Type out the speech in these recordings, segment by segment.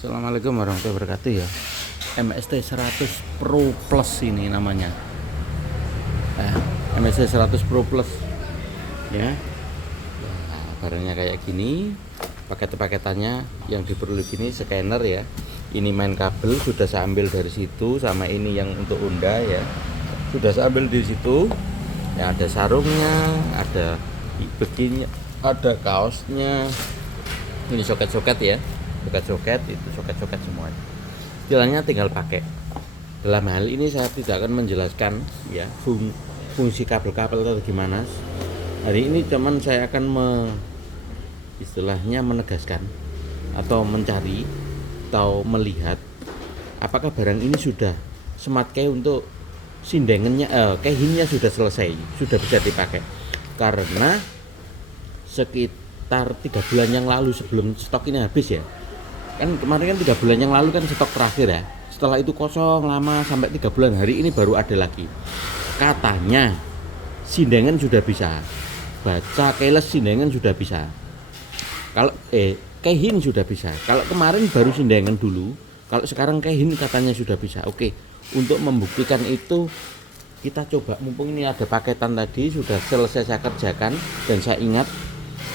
Assalamualaikum warahmatullahi wabarakatuh ya. MST 100 Pro Plus ini namanya. MST 100 Pro Plus ya. Nah, barangnya kayak gini. Paket-paketannya yang diperlukan gini scanner ya. Ini main kabel sudah saya ambil dari situ, sama ini yang untuk Honda ya. Sudah saya ambil di situ. Ya, ada sarungnya, ada begini, ada kaosnya. Ini soket-soket ya. Soket-soket itu soket-soket semua. Istilahnya tinggal pakai. Dalam hal ini saya tidak akan menjelaskan ya fungsi kabel-kabel atau gimana. Hari ini cuman saya akan istilahnya menegaskan atau mencari atau melihat apakah barang ini sudah smart key untuk sindengannya, keyhinnya sudah selesai, sudah bisa dipakai. Karena sekitar 3 bulan yang lalu sebelum stok ini habis ya, kan kemarin kan 3 bulan yang lalu kan stok terakhir ya, setelah itu kosong lama sampai 3 bulan, hari ini baru ada lagi. Katanya sindengan sudah bisa, baca keyless sindengan sudah bisa, kalau keyhin sudah bisa. Kalau kemarin baru sindengan dulu, kalau sekarang keyhin katanya sudah bisa. Oke, untuk membuktikan itu kita coba, mumpung ini ada paketan tadi sudah selesai saya kerjakan dan saya ingat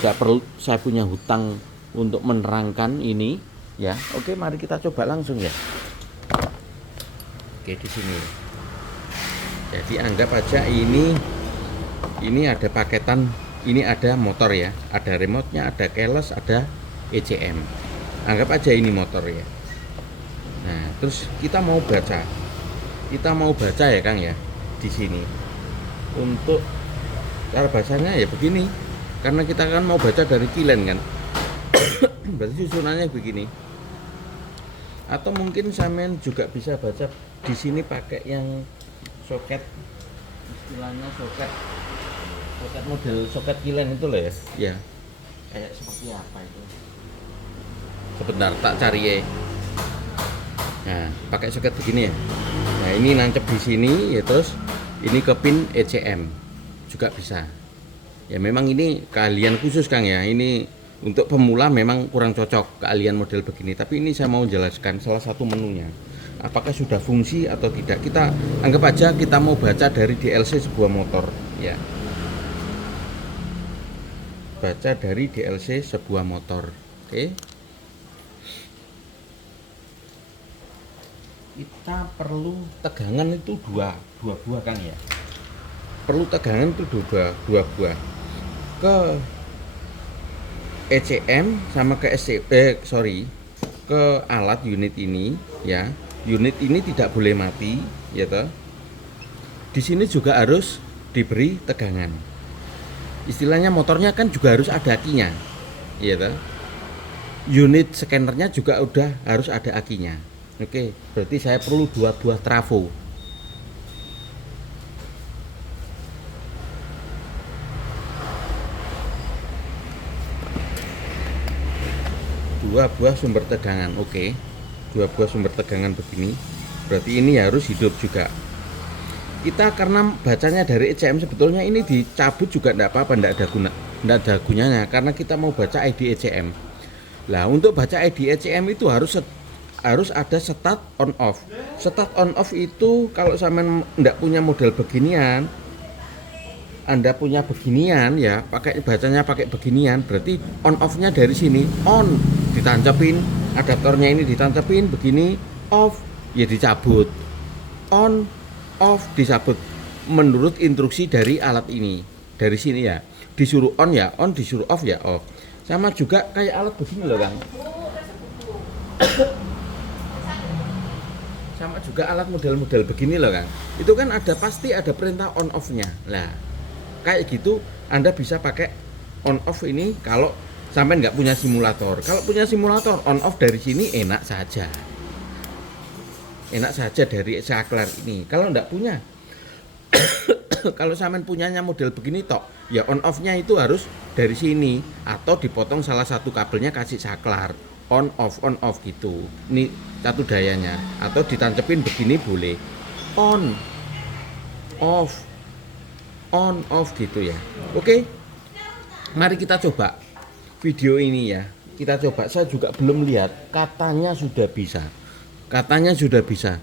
gak perlu saya punya hutang untuk menerangkan ini ya. Oke, mari kita coba langsung ya. Oke, di sini. Jadi anggap aja ini ada paketan, ini ada motor ya, ada remote-nya, ada keyless, ada ECM. Anggap aja ini motor ya. Nah, terus kita mau baca ya Kang ya, di sini. Untuk cara bacanya ya begini, karena kita kan mau baca dari kilen kan. Berarti susunannya begini. Atau mungkin sampean juga bisa baca di sini pakai yang soket, istilahnya soket model soket kilen itu loh ya. Ya. Kayak seperti apa itu? Sebentar tak cari ya. Nah, pakai soket begini ya. Nah, ini nancep di sini ya, terus ini ke pin ECM juga bisa. Ya memang ini keahlian khusus Kang ya. Ini untuk pemula memang kurang cocok keahlian model begini. Tapi ini saya mau jelaskan salah satu menunya. Apakah sudah fungsi atau tidak? Kita anggap aja kita mau baca dari DLC sebuah motor ya. Baca dari DLC sebuah motor. Oke. Kita perlu tegangan itu dua buah Kang ya. Perlu tegangan itu dua buah. Ke ECM sama ke ke alat unit ini ya. Unit ini tidak boleh mati ya toh. Di sini juga harus diberi tegangan. Istilahnya motornya kan juga harus ada akinya. Ya toh. Unit scannernya juga udah harus ada akinya. Oke, berarti saya perlu 2 buah trafo. 2 buah sumber tegangan. Oke, 2 buah sumber tegangan begini. Berarti ini harus hidup juga. Kita karena bacanya dari ECM, sebetulnya ini dicabut juga enggak apa-apa, enggak ada gunanya karena kita mau baca ID ECM. Lah, untuk baca ID ECM itu harus ada start on off. Start on off itu kalau sampean enggak punya model beginian, Anda punya beginian ya, bacanya pakai beginian, berarti on off-nya dari sini. On ditancapin, adaptornya ini ditancapin begini, off ya dicabut. On, off dicabut menurut instruksi dari alat ini. Dari sini ya, disuruh on ya on, disuruh off ya off. Sama juga kayak alat begini loh Kang. Sama juga alat model-model begini loh Kang. Itu kan pasti ada perintah on off-nya. Nah, kayak gitu Anda bisa pakai on off ini kalau sampai nggak punya simulator. Kalau punya simulator, on off dari sini enak saja. Enak saja dari saklar ini. Kalau nggak punya, kalau sampean punyanya model begini tok, ya on off-nya itu harus dari sini atau dipotong salah satu kabelnya kasih saklar. On off gitu. Ini satu dayanya, atau ditancepin begini boleh. On off gitu ya. Oke. Mari kita coba video ini ya. kita coba. Saya juga belum lihat, katanya sudah bisa. Katanya sudah bisa.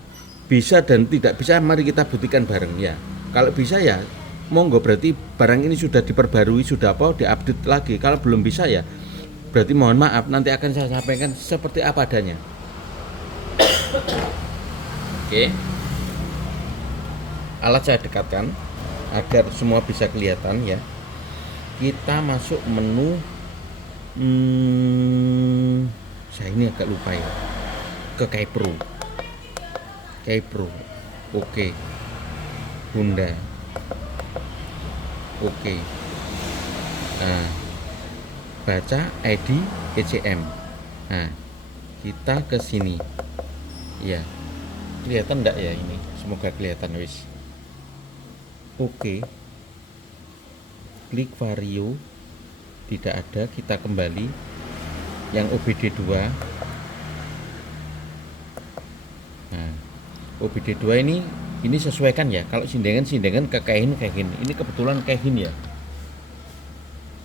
Bisa dan tidak bisa, mari kita buktikan bareng ya. Kalau bisa ya monggo, berarti barang ini sudah diperbarui, sudah apa, diupdate lagi. Kalau belum bisa ya berarti mohon maaf, nanti akan saya sampaikan seperti apa adanya. Oke. Alat saya dekatkan agar semua bisa kelihatan ya. Kita masuk menu, saya ini agak lupa ya, ke Kaipro. Oke. Bunda. Oke. Nah, baca ID ECM. Nah, kita ke sini ya. Kelihatan enggak ya ini? Semoga kelihatan wis. Oke. Klik vario, tidak ada, kita kembali yang OBD2. Nah, OBD2 ini sesuaikan ya. Kalau sindengan ke Kehin. Ini kebetulan Kehin ya.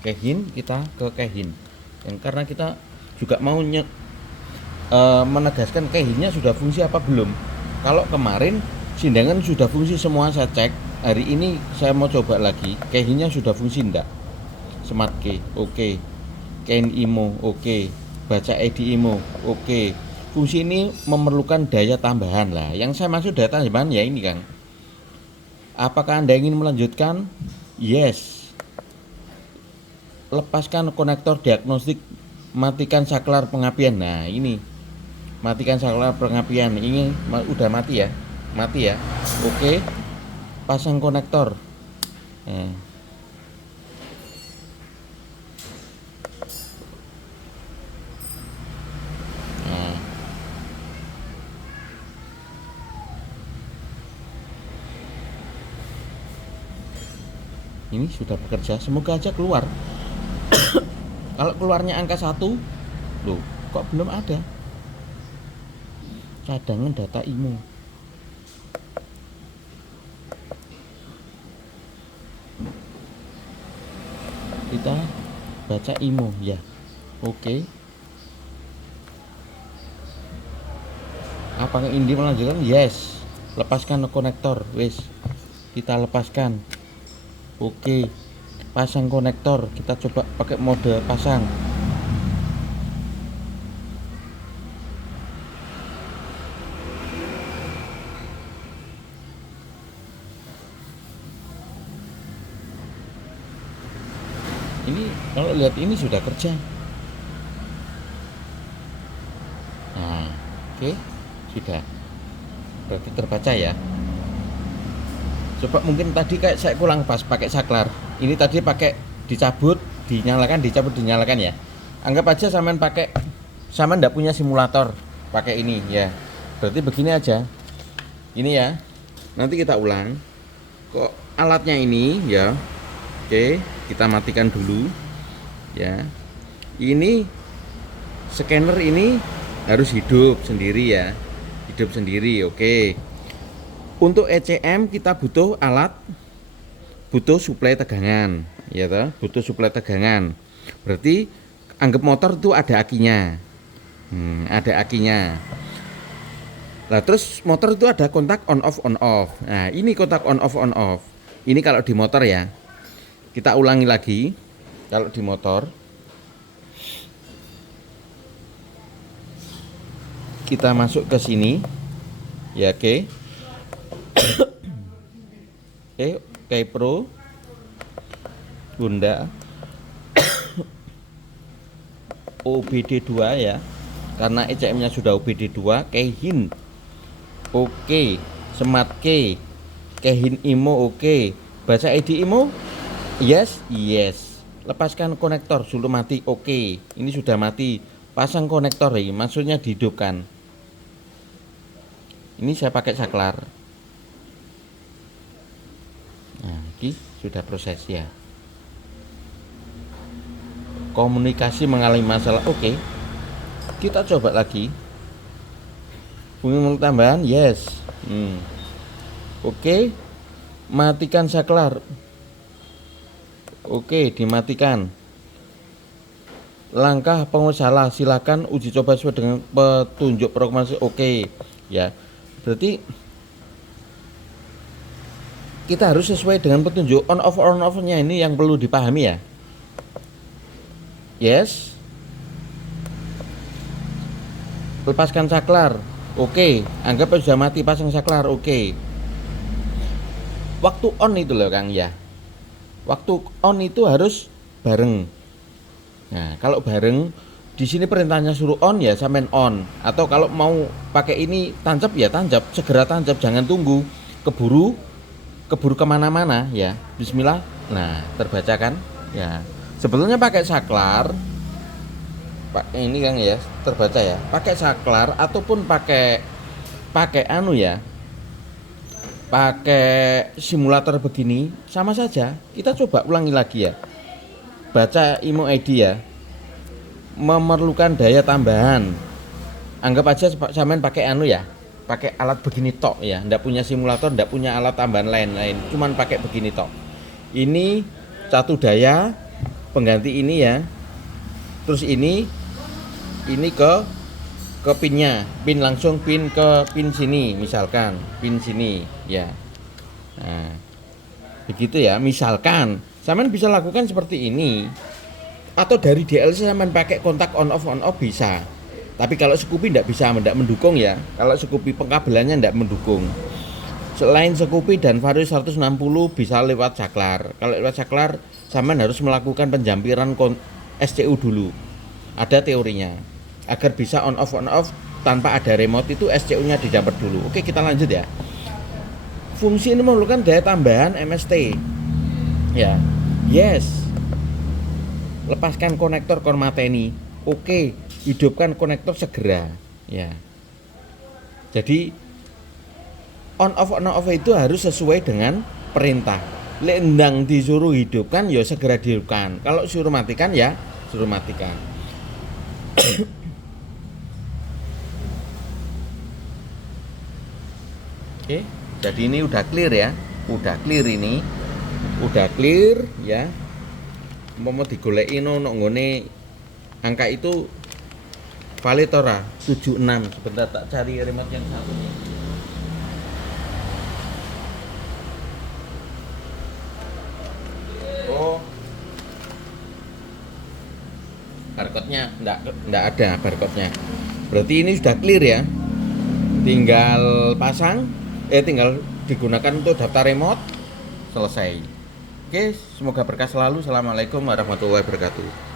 Kehin, kita ke Kehin. Yang karena kita juga mau menegaskan Kehinnya sudah fungsi apa belum. Kalau kemarin sindengan sudah fungsi semua, saya cek. Hari ini saya mau coba lagi, Kehinnya sudah fungsi enggak? Smart Key, oke. Kehin IMO, oke. Baca ID IMO, oke. Fungsi ini memerlukan daya tambahan lah. Yang saya maksud daya tambahan ya ini Kang. Apakah Anda ingin melanjutkan? Yes. Lepaskan konektor diagnostik, matikan saklar pengapian. Nah ini, matikan saklar pengapian. Ini udah mati ya, Oke. Pasang konektor. Nah. Ini sudah bekerja, semoga aja keluar. Kalau keluarnya angka 1, loh kok belum ada cadangan data IMO. Kita baca IMO ya. Oke. Apakah ini melanjutkan? Yes. Lepaskan konektor, wis. Kita lepaskan. Oke. Pasang konektor, kita coba pakai mode pasang. Ini kalau lihat ini sudah kerja. Nah, oke, sudah. Berarti terbaca ya. Coba mungkin tadi kayak saya kurang pas pakai saklar. Ini tadi pakai dicabut, dinyalakan ya. Anggap aja sampean enggak punya simulator, pakai ini ya. Berarti begini aja. Ini ya. Nanti kita ulang. Kok alatnya ini ya. Oke, kita matikan dulu ya. Ini scanner ini harus hidup sendiri ya. Oke. Untuk ECM kita butuh alat, butuh suplai tegangan ya toh, berarti anggap motor itu ada akinya. Nah, terus motor itu ada kontak on off. Nah, ini kontak on off. Ini kalau di motor ya. Kita ulangi lagi. Kalau di motor kita masuk ke sini. Ya, oke. Oke, Kaipro. Bunda. OBD2 ya. Karena ECM-nya sudah OBD2, Kehin. Oke, Smart Key. Kehin IMO oke. Baca ID IMO? Yes. Lepaskan konektor, sudah mati. Oke, ini sudah mati. Pasang konektor ya, maksudnya dihidupkan. Ini saya pakai saklar. Nah, ini sudah proses ya. Komunikasi mengalami masalah. Oke. Kita coba lagi. Bunyi tambahan, yes. Oke. Matikan saklar. Oke, dimatikan. Langkah pengusaha, silakan uji coba sesuai dengan petunjuk programasi. Oke, ya. Berarti kita harus sesuai dengan petunjuk on off-nya ini yang perlu dipahami ya. Yes. Lepaskan saklar. Oke, anggap sudah mati, pasang saklar. Oke. Waktu on itu loh Kang ya. Waktu on itu harus bareng. Nah, kalau bareng di sini perintahnya suruh on ya sampean on. Atau kalau mau pakai ini tancap ya tancap, segera tancap, jangan tunggu. Keburu kemana-mana ya. Bismillah. Nah, terbaca kan? Ya. Sebetulnya pakai saklar. Ini Kang ya, terbaca ya. Pakai saklar ataupun pakai anu ya. Pakai simulator begini sama saja. Kita coba ulangi lagi ya. Baca IMO ID ya. Memerlukan daya tambahan. Anggap aja sampean pakai anu ya. Pakai alat begini tok ya. Ndak punya simulator, ndak punya alat tambahan lain-lain. Cuman pakai begini tok. Ini satu daya pengganti ini ya. Terus ini ke pinnya, pin langsung pin ke pin sini, misalkan pin sini ya. Nah, begitu ya. Misalkan sampean bisa lakukan seperti ini, atau dari DLC sampean pakai kontak on off bisa. Tapi kalau Scoopy tidak bisa, tidak mendukung ya. Kalau Scoopy pengkabelannya tidak mendukung. Selain Scoopy dan Vario 160 bisa lewat saklar. Kalau lewat saklar sampean harus melakukan penjampiran SCU dulu. Ada teorinya. Agar bisa on off tanpa ada remote itu SCU-nya dijamper dulu. Oke, kita lanjut ya. Fungsi ini memerlukan daya tambahan MST. Ya. Yes. Lepaskan konektor kormateni. Oke, hidupkan konektor segera. Ya. Jadi on off itu harus sesuai dengan perintah. Lendang disuruh hidupkan ya segera dihidupkan. Kalau suruh matikan ya suruh matikan. Oke, jadi ini udah clear ya. Udah clear ini. Udah clear ya. Mau digoleki ono nggone angka itu valid ora? 76. Sebentar tak cari remote yang satunya. Oh. Barcode-nya enggak ada barcode-nya. Berarti ini sudah clear ya. Tinggal pasang tinggal digunakan untuk daftar remote, selesai. Oke, semoga berkah selalu. Assalamualaikum warahmatullahi wabarakatuh.